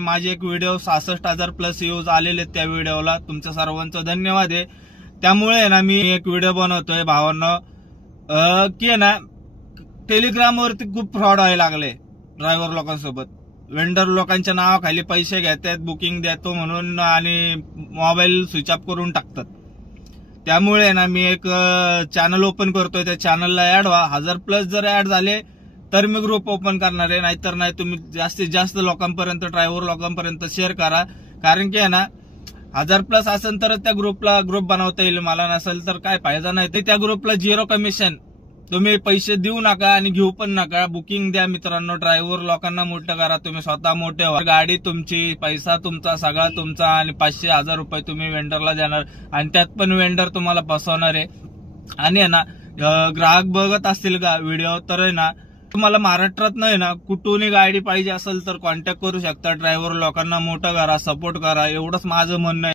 माझे एक video 66,000 plus views आलेले त्या व्हिडिओला. तुमच्या सर्वांचं धन्यवाद आहे. त्यामुळे ना मी एक व्हिडिओ बनवतोय भावांनो की ना टेलिग्राम वरती खूप फ्रॉड व्हायला लागले ड्रायव्हर लोकांसोबत. वेंडर लोकांच्या नावाखाली पैसे घेतात, बुकिंग देतो म्हणून आणि मोबाईल स्विच ऑफ करून टाकतात. त्यामुळे ना मी एक चॅनल ओपन करतोय. त्या चॅनलला ऍड व्हा. 1000 प्लस जर ऍड झाले तर मी ग्रुप ओपन करणार आहे, नाहीतर नाही. तुम्ही जास्तीत जास्त लोकांपर्यंत, ड्रायव्हर लोकांपर्यंत शेअर करा. कारण की आहे ना 1000 प्लस असेल तरच त्या ग्रुप बनवता येईल. मला नसेल तर काय फायदा नाही. ते त्या ग्रुपला 0 कमिशन. तुम्ही पैसे देऊ नका आणि घेऊ पण नका. बुकिंग द्या मित्रांनो. ड्रायव्हर लोकांना मोठं करा. तुम्ही स्वतः मोठे व्हा. गाडी तुमची, पैसा तुमचा, सगळा तुमचा आणि 500-1000 रुपये तुम्ही वेंडरला देणार आणि त्यात पण वेंडर तुम्हाला फसवणार आहे. आणि आहे ना ग्राहक बघत असतील का व्हिडिओ तर आहे ना तुम्हाला महाराष्ट्रात नाही ना कुठूनही गाडी पाहिजे असेल तर कॉन्टॅक्ट करू शकता. ड्रायव्हर लोकांना मोठं करा, सपोर्ट करा. एवढंच माझं म्हणणं आहे.